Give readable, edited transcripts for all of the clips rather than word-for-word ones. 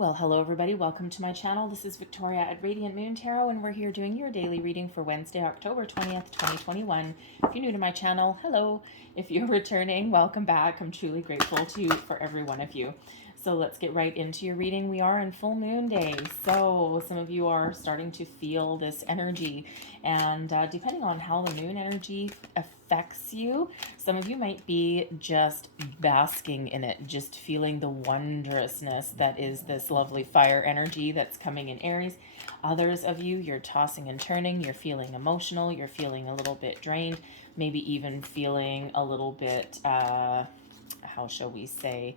Well, hello everybody. Welcome to my channel. This is Victoria at Radiant Moon Tarot, and we're here doing your daily reading for Wednesday, October 20th, 2021. If you're new to my channel, hello. If you're returning, welcome back. I'm truly grateful for every one of you. So let's get right into your reading. We are in full moon day, so some of you are starting to feel this energy, and depending on how the moon energy affects you, some of you might be just basking in it, just feeling the wondrousness that is this lovely fire energy that's coming in Aries. Others of you, you're tossing and turning, you're feeling emotional, you're feeling a little bit drained, maybe even feeling a little bit, how shall we say,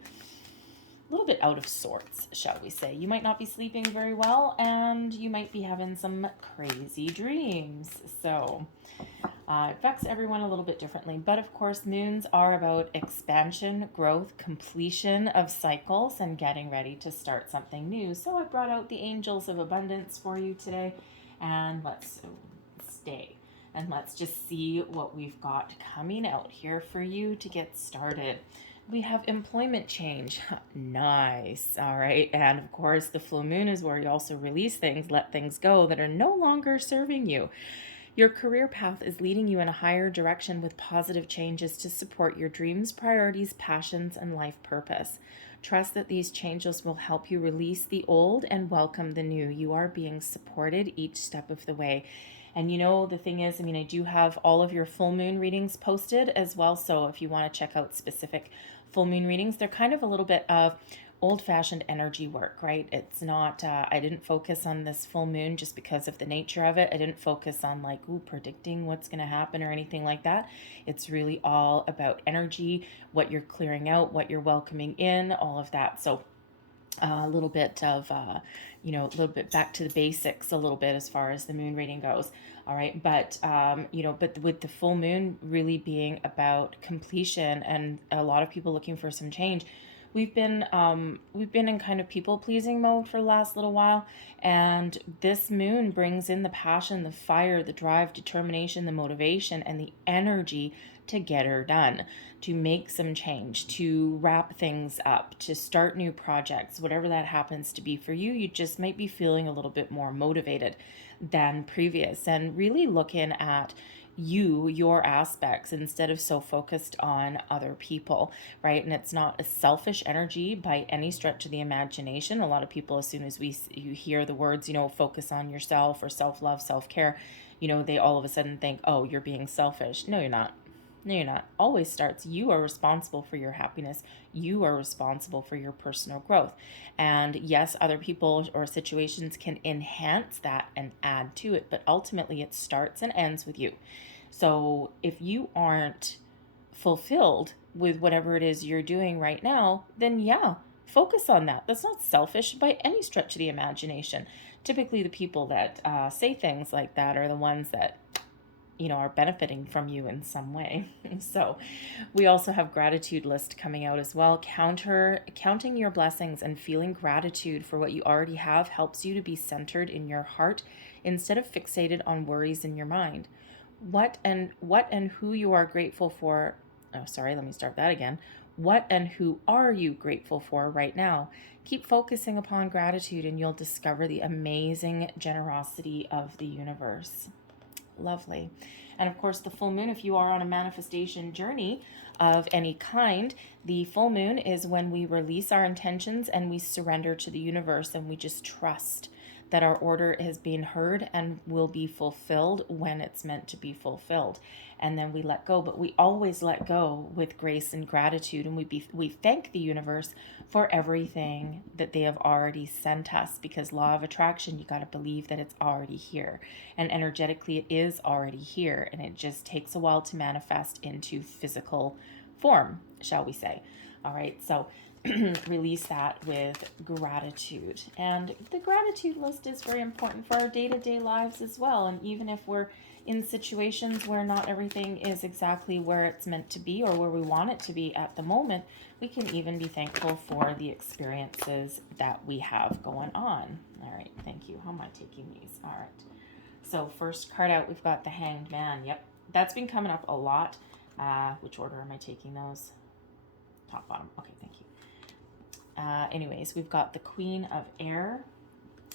a little bit out of sorts, shall we say. You might not be sleeping very well, and you might be having some crazy dreams. So it affects everyone a little bit differently. But of course, moons are about expansion, growth, completion of cycles, and getting ready to start something new. So I brought out the angels of abundance for you today, and let's stay. And let's just see what we've got coming out here for you to get started. We have employment change. Nice. All right. And of course, the full moon is where you also release things, let things go that are no longer serving you. Your career path is leading you in a higher direction with positive changes to support your dreams, priorities, passions, and life purpose. Trust that these changes will help you release the old and welcome the new. You are being supported each step of the way. And you know, the thing is, I do have all of your full moon readings posted as well. So if you want to check out specific full moon readings, they're kind of a little bit of old-fashioned energy work, right? It's not, I didn't focus on this full moon just because of the nature of it. I didn't focus on like, predicting what's going to happen or anything like that. It's really all about energy, what you're clearing out, what you're welcoming in, all of that. So a little bit of, a little bit back to the basics a little bit as far as the moon reading goes. All right. But, but with the full moon really being about completion and a lot of people looking for some change, we've been in kind of people pleasing mode for the last little while, and this moon brings in the passion, the fire, the drive, determination, the motivation, and the energy to get her done, to make some change, to wrap things up, to start new projects, whatever that happens to be for you. You just might be feeling a little bit more motivated than previous, and really looking at your aspects instead of so focused on other people, right? And it's not a selfish energy by any stretch of the imagination. A lot of people, as soon as you hear the words, focus on yourself or self-love, self-care, they all of a sudden think, oh, you're being selfish. No, you're not. No, you're not. Always starts, you are responsible for your happiness. You are responsible for your personal growth. And yes, other people or situations can enhance that and add to it, but ultimately it starts and ends with you. So if you aren't fulfilled with whatever it is you're doing right now, then yeah, focus on that. That's not selfish by any stretch of the imagination. Typically the people that say things like that are the ones that are benefiting from you in some way. So we also have gratitude list coming out as well. Counting your blessings and feeling gratitude for what you already have helps you to be centered in your heart instead of fixated on worries in your mind. What and who you are grateful for. Oh, sorry, let me start that again. What and who are you grateful for right now? Keep focusing upon gratitude and you'll discover the amazing generosity of the universe. Lovely. And of course, the full moon, if you are on a manifestation journey of any kind, the full moon is when we release our intentions and we surrender to the universe, and we just trust that our order has been heard and will be fulfilled when it's meant to be fulfilled. And then we let go, but we always let go with grace and gratitude, and we thank the universe for everything that they have already sent us, because law of attraction, you got to believe that it's already here, and energetically it is already here, and it just takes a while to manifest into physical form, shall we say. All right, so release that with gratitude. And the gratitude list is very important for our day-to-day lives as well. And even if we're in situations where not everything is exactly where it's meant to be or where we want it to be at the moment, we can even be thankful for the experiences that we have going on. All right, thank you. How am I taking these? All right. So first card out, we've got the Hanged Man. Yep, that's been coming up a lot. Which order am I taking those? Top, bottom. Okay, thank you. Anyways, we've got the Queen of Air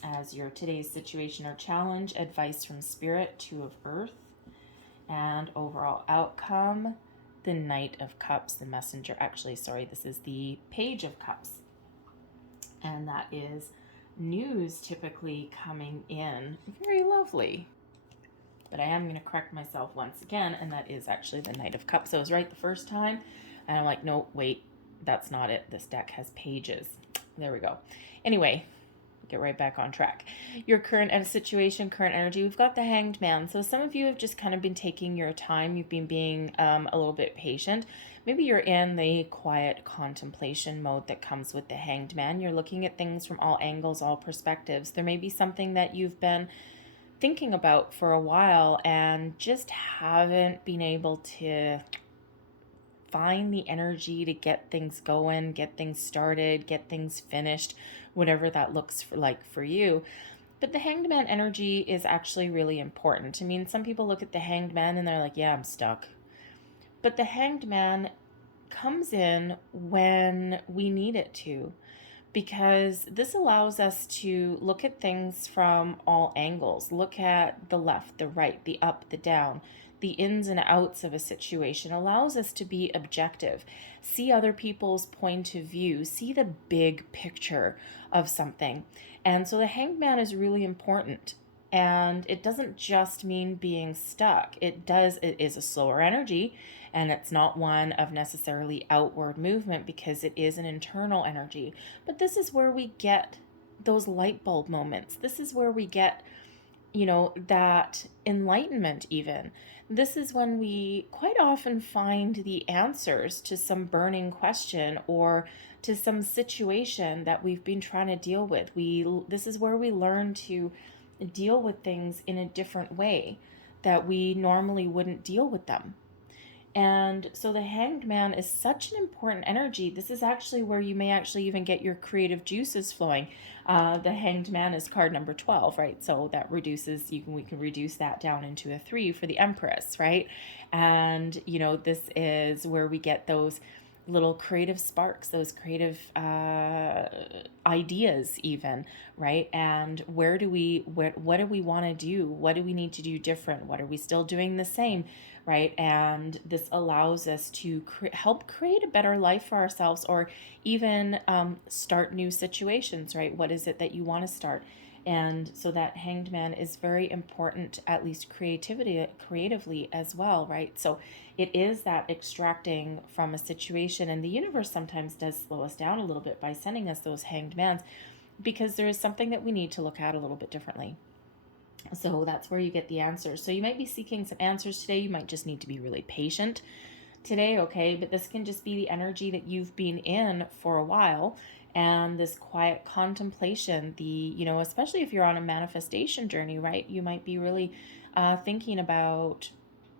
as your today's situation or challenge, advice from Spirit, Two of Earth, and overall outcome, the Knight of Cups, the Messenger. Actually, sorry, this is the Page of Cups. And that is news typically coming in. Very lovely. But I am going to correct myself once again, and that is actually the Knight of Cups. I was right the first time, and I'm like, no, wait, that's not it. This deck has pages. There we go. Anyway, get right back on track. Your current situation, current energy, we've got the Hanged Man. So some of you have just kind of been taking your time. You've been being a little bit patient. Maybe you're in the quiet contemplation mode that comes with the Hanged Man. You're looking at things from all angles, all perspectives. There may be something that you've been thinking about for a while and just haven't been able to find the energy to get things going, get things started, get things finished, whatever that looks like for you. But the Hanged Man energy is actually really important. I mean, some people look at the Hanged Man and they're like, yeah, I'm stuck. But the Hanged Man comes in when we need it to, because this allows us to look at things from all angles, look at the left, the right, the up, the down, the ins and outs of a situation, allows us to be objective, see other people's point of view, see the big picture of something. And so the Hanged Man is really important. And it doesn't just mean being stuck. It is a slower energy, and it's not one of necessarily outward movement because it is an internal energy. But this is where we get those light bulb moments. This is where we get, that enlightenment even. This is when we quite often find the answers to some burning question or to some situation that we've been trying to deal with. This is where we learn to deal with things in a different way that we normally wouldn't deal with them. And so the Hanged Man is such an important energy. This is actually where you may actually even get your creative juices flowing. The Hanged Man is card number 12, right? So that reduces, we can reduce that down into a 3 for the Empress, right? And, this is where we get those little creative sparks, those creative ideas even, right? And what do we want to do? What do we need to do different? What are we still doing the same, right? And this allows us to help create a better life for ourselves, or even start new situations, right? What is it that you want to start? And so that Hanged Man is very important, at least creatively as well, right? So it is that extracting from a situation, and the universe sometimes does slow us down a little bit by sending us those Hanged Mans, because there is something that we need to look at a little bit differently. So that's where you get the answers. So you might be seeking some answers today. You might just need to be really patient today, okay? But this can just be the energy that you've been in for a while, and this quiet contemplation, especially if you're on a manifestation journey, right? You might be really thinking about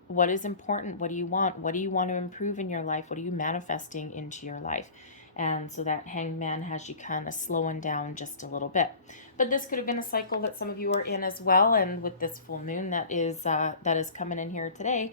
what is important, what do you want to improve in your life, what are you manifesting into your life. And so that Hanged Man has you kind of slowing down just a little bit. But this could have been a cycle that some of you are in as well. And with this full moon that is coming in here today,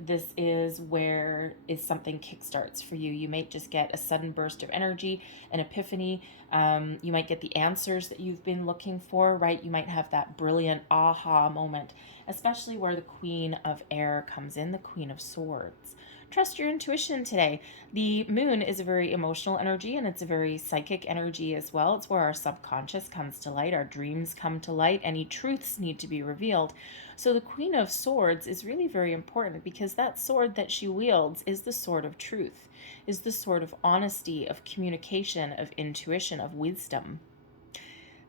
this is where something kickstarts for you. You might just get a sudden burst of energy, an epiphany. You might get the answers that you've been looking for, right? You might have that brilliant aha moment, especially where the Queen of Air comes in, the Queen of Swords. Trust your intuition today. The moon is a very emotional energy, and it's a very psychic energy as well. It's where our subconscious comes to light, our dreams come to light, any truths need to be revealed. So the Queen of Swords is really very important, because that sword that she wields is the sword of truth, is the sword of honesty, of communication, of intuition, of wisdom.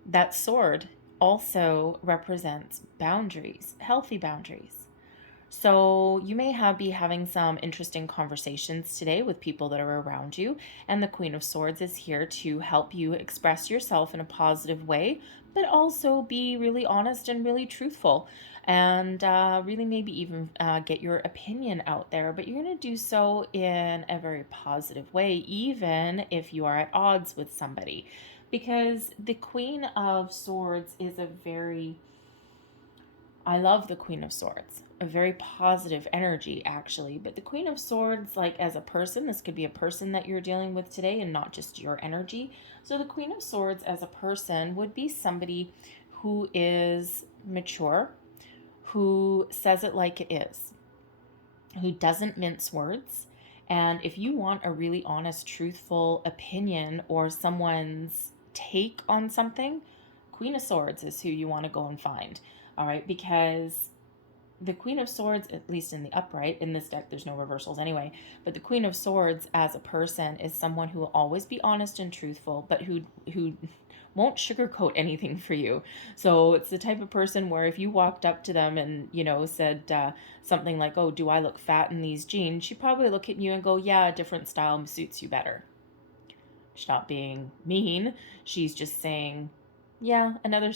That sword also represents boundaries, healthy boundaries. So you may be having some interesting conversations today with people that are around you, and the Queen of Swords is here to help you express yourself in a positive way, but also be really honest and really truthful, and really maybe even get your opinion out there. But you're going to do so in a very positive way, even if you are at odds with somebody, because the Queen of Swords is a very I love the Queen of Swords, a very positive energy actually, but the Queen of Swords, like as a person, this could be a person that you're dealing with today and not just your energy. So the Queen of Swords as a person would be somebody who is mature, who says it like it is, who doesn't mince words. And if you want a really honest, truthful opinion or someone's take on something, Queen of Swords is who you want to go and find. All right, because the Queen of Swords, at least in the upright, in this deck, there's no reversals anyway, but the Queen of Swords as a person is someone who will always be honest and truthful, but who won't sugarcoat anything for you. So it's the type of person where if you walked up to them and, said something like, oh, do I look fat in these jeans? She'd probably look at you and go, yeah, a different style suits you better. She's not being mean. She's just saying, yeah, another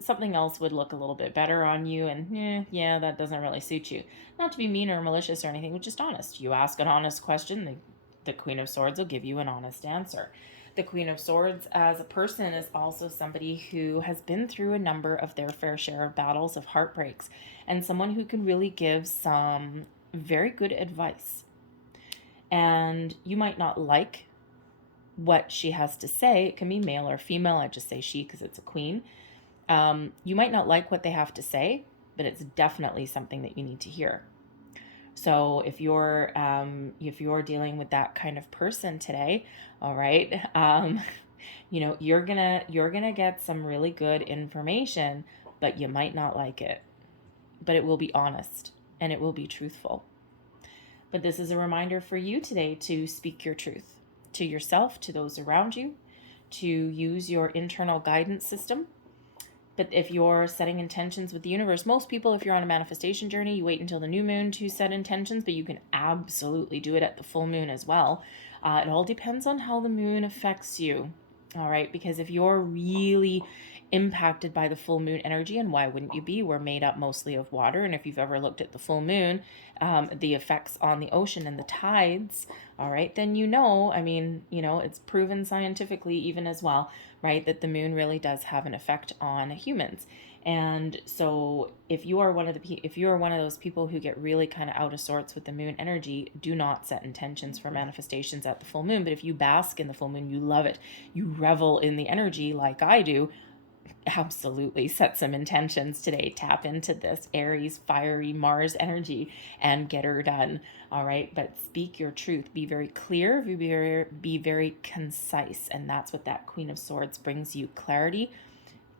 something else would look a little bit better on you, and yeah, that doesn't really suit you. Not to be mean or malicious or anything, but just honest. You ask an honest question, the Queen of Swords will give you an honest answer. The Queen of Swords as a person is also somebody who has been through a number of their fair share of battles, of heartbreaks, and someone who can really give some very good advice. And you might not like what she has to say. It can be male or female. I just say she because it's a queen. You might not like what they have to say, but it's definitely something that you need to hear. So if you're dealing with that kind of person today, all right, you're gonna get some really good information, but you might not like it. But it will be honest and it will be truthful. But this is a reminder for you today to speak your truth to yourself, to those around you, to use your internal guidance system. But if you're setting intentions with the universe, most people, if you're on a manifestation journey, you wait until the new moon to set intentions, but you can absolutely do it at the full moon as well. It all depends on how the moon affects you. All right, because if you're really impacted by the full moon energy, and why wouldn't you be? We're made up mostly of water, and if you've ever looked at the full moon, the effects on the ocean and the tides, all right, then it's proven scientifically even as well, right, that the moon really does have an effect on humans. And so if you are one of those people who get really kind of out of sorts with the moon energy, do not set intentions for manifestations at the full moon. But if you bask in the full moon, you love it, you revel in the energy like I do, absolutely set some intentions today. Tap into this Aries, fiery Mars energy and get her done. All right. But speak your truth. Be very clear. Be very concise. And that's what that Queen of Swords brings you: clarity,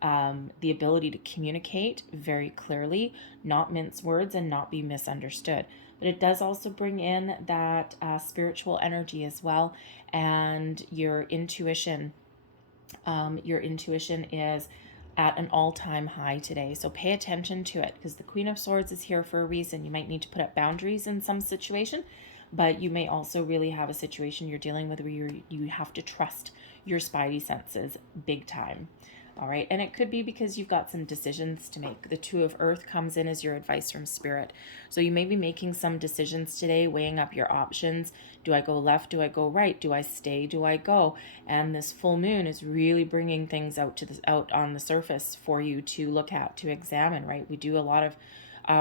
the ability to communicate very clearly, not mince words and not be misunderstood. But it does also bring in that spiritual energy as well, and your intuition. Your intuition is at an all-time high today. So pay attention to it, because the Queen of Swords is here for a reason. You might need to put up boundaries in some situation, but you may also really have a situation you're dealing with where you have to trust your spidey senses big time. All right. And it could be because you've got some decisions to make. The Two of Earth comes in as your advice from Spirit. So you may be making some decisions today, weighing up your options. Do I go left? Do I go right? Do I stay? Do I go? And this full moon is really bringing things out on the surface for you to look at, to examine, right? We do a lot of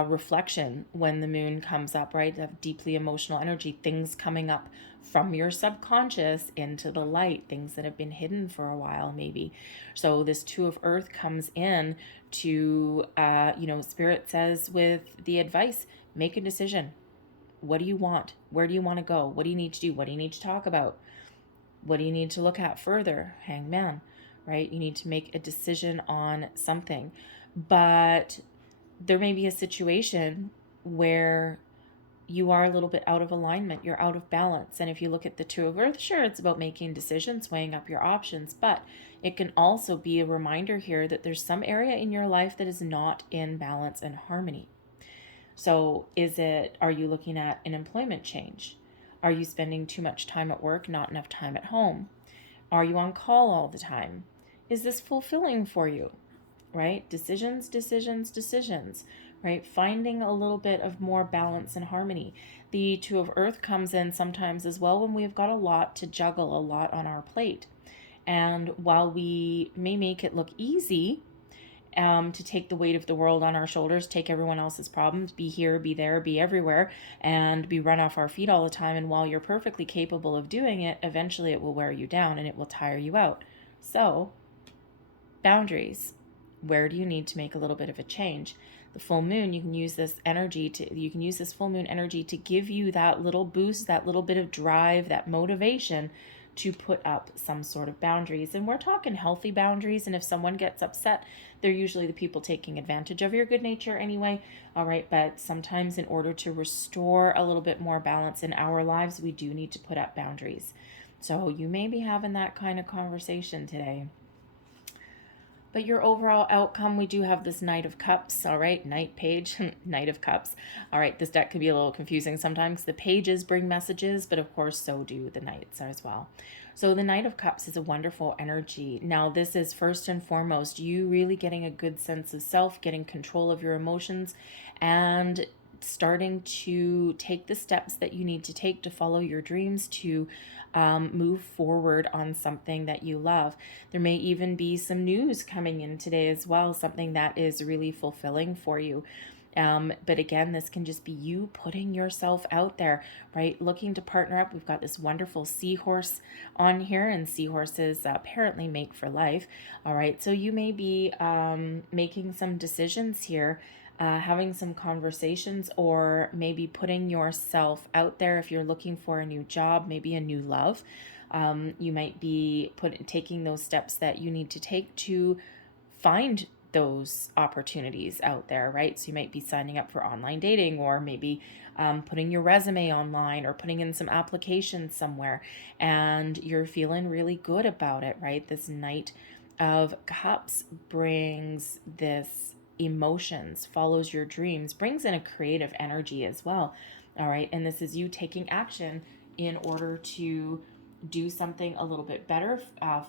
reflection when the moon comes up, right? Of deeply emotional energy, things coming up from your subconscious into the light, things that have been hidden for a while maybe. So this Two of Earth comes in to, Spirit says with the advice, make a decision. What do you want? Where do you want to go? What do you need to do? What do you need to talk about? What do you need to look at further? Hangman, right? You need to make a decision on something. But there may be a situation where you are a little bit out of alignment, you're out of balance. And if you look at the Two of Earth, sure, it's about making decisions, weighing up your options, but it can also be a reminder here that there's some area in your life that is not in balance and harmony. So are you looking at an employment change? Are you spending too much time at work, not enough time at home? Are you on call all the time? Is this fulfilling for you? Right? Decisions, right? Finding a little bit of more balance and harmony. The Two of Earth comes in sometimes as well when we've got a lot to juggle, a lot on our plate. And while we may make it look easy to take the weight of the world on our shoulders, take everyone else's problems, be here, be there, be everywhere, and be run off our feet all the time. And while you're perfectly capable of doing it, eventually it will wear you down and it will tire you out. So, boundaries. Where do you need to make a little bit of a change? The full moon, you can use this full moon energy to give you that little boost, that little bit of drive, that motivation to put up some sort of boundaries. And we're talking healthy boundaries. And if someone gets upset, they're usually the people taking advantage of your good nature anyway. All right. But sometimes in order to restore a little bit more balance in our lives, we do need to put up boundaries. So you may be having that kind of conversation today. But your overall outcome, we do have this Knight of Cups, all right? Knight page, Knight of Cups. All right, this deck could be a little confusing sometimes. The pages bring messages, but of course, so do the Knights as well. So the Knight of Cups is a wonderful energy. Now, this is first and foremost you really getting a good sense of self, getting control of your emotions, and starting to take the steps that you need to take to follow your dreams, to move forward on something that you love. There may even be some news coming in today as well, something that is really fulfilling for you. But again, this can just be you putting yourself out there, right? Looking to partner up. We've got this wonderful seahorse on here, and seahorses apparently mate for life. All right, so you may be making some decisions here, having some conversations, or maybe putting yourself out there if you're looking for a new job, maybe a new love. You might be taking those steps that you need to take to find those opportunities out there, right? So you might be signing up for online dating, or maybe putting your resume online, or putting in some applications somewhere, and you're feeling really good about it, right? This Knight of Cups brings this emotions, follows your dreams, brings in a creative energy as well. All right. And this is you taking action in order to do something a little bit better,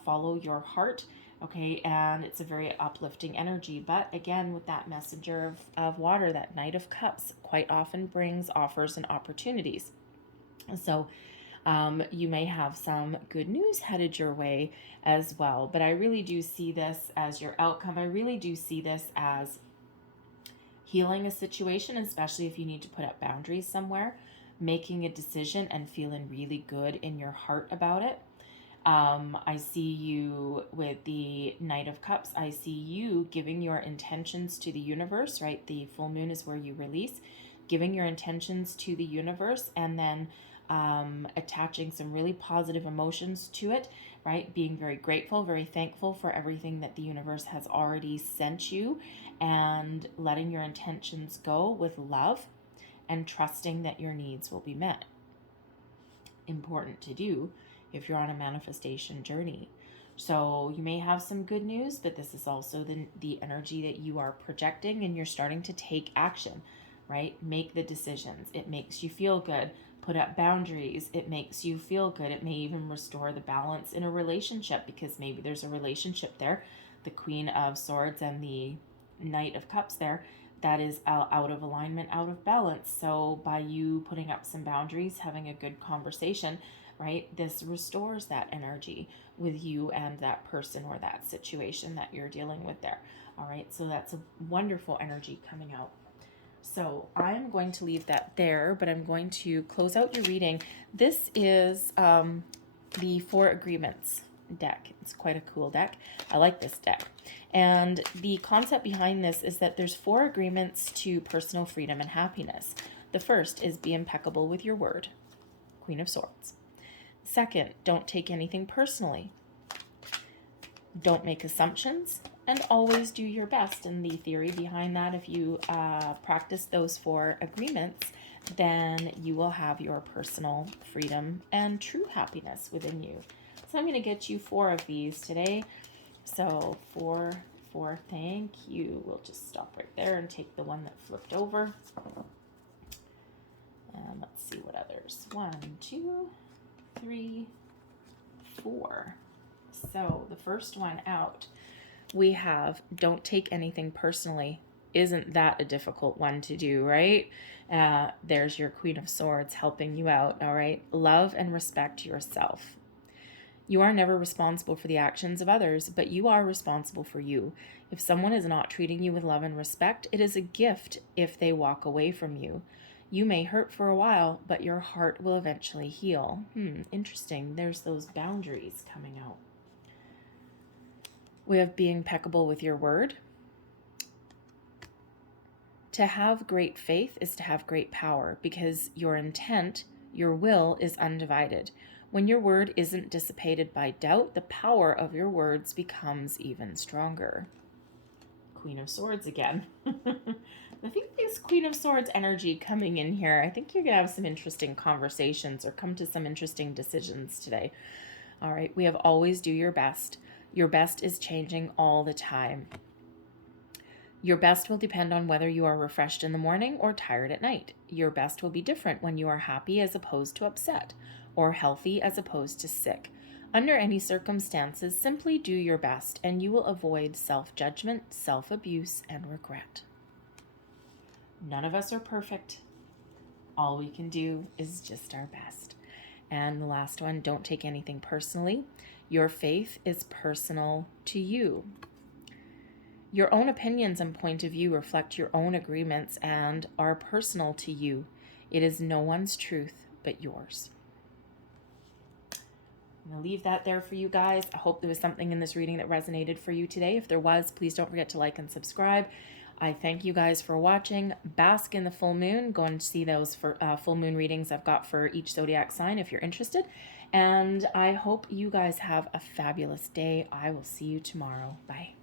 follow your heart. Okay. And it's a very uplifting energy. But again, with that messenger of water, that Knight of Cups quite often brings offers and opportunities. So you may have some good news headed your way as well. But I really do see this as your outcome. I really do see this as healing a situation, especially if you need to put up boundaries somewhere, making a decision and feeling really good in your heart about it. I see you with the Knight of Cups. I see you giving your intentions to the universe, right? The full moon is where you release, giving your intentions to the universe, and then attaching some really positive emotions to it, right? Being very grateful, very thankful for everything that the universe has already sent you, and letting your intentions go with love and trusting that your needs will be met. Important to do if you're on a manifestation journey. So you may have some good news, but this is also the energy that you are projecting, and you're starting to take action, right? Make the decisions. It makes you feel good. Put up boundaries. It makes you feel good. It may even restore the balance in a relationship, because maybe there's a relationship there, the Queen of Swords and the Knight of Cups there, that is out of alignment, out of balance. So by you putting up some boundaries, having a good conversation, right, this restores that energy with you and that person or that situation that you're dealing with there. All right, so that's a wonderful energy coming out. So I'm going to leave that there, but I'm going to close out your reading. This is the Four Agreements deck. It's quite a cool deck. I like this deck. And the concept behind this is that there's 4 agreements to personal freedom and happiness. The first is be impeccable with your word, Queen of Swords. Second, don't take anything personally. Don't make assumptions, and always do your best. And the theory behind that, if you practice those 4 agreements, then you will have your personal freedom and true happiness within you. So I'm going to get you 4 of these today. So 4, thank you. We'll just stop right there and take the one that flipped over. And let's see what others. 1, 2, 3, 4. So the first one out, we have don't take anything personally. Isn't that a difficult one to do, right? There's your Queen of Swords helping you out, all right? Love and respect yourself. You are never responsible for the actions of others, but you are responsible for you. If someone is not treating you with love and respect, it is a gift if they walk away from you. You may hurt for a while, but your heart will eventually heal. Interesting. There's those boundaries coming out. We have being impeccable with your word. To have great faith is to have great power, because your intent, your will, is undivided. When your word isn't dissipated by doubt, the power of your words becomes even stronger. Queen of Swords again. I think this Queen of Swords energy coming in here, I think you're going to have some interesting conversations or come to some interesting decisions today. All right, we have always do your best. Your best is changing all the time. Your best will depend on whether you are refreshed in the morning or tired at night. Your best will be different when you are happy as opposed to upset, or healthy as opposed to sick. Under any circumstances, simply do your best, and you will avoid self-judgment, self-abuse, and regret. None of us are perfect. All we can do is just our best. And the last one, don't take anything personally. Your faith is personal to you. Your own opinions and point of view reflect your own agreements and are personal to you. It is no one's truth but yours. I'm going to leave that there for you guys. I hope there was something in this reading that resonated for you today. If there was, please don't forget to like and subscribe. I thank you guys for watching. Bask in the full moon. Go and see those for full moon readings I've got for each zodiac sign if you're interested. And I hope you guys have a fabulous day. I will see you tomorrow. Bye.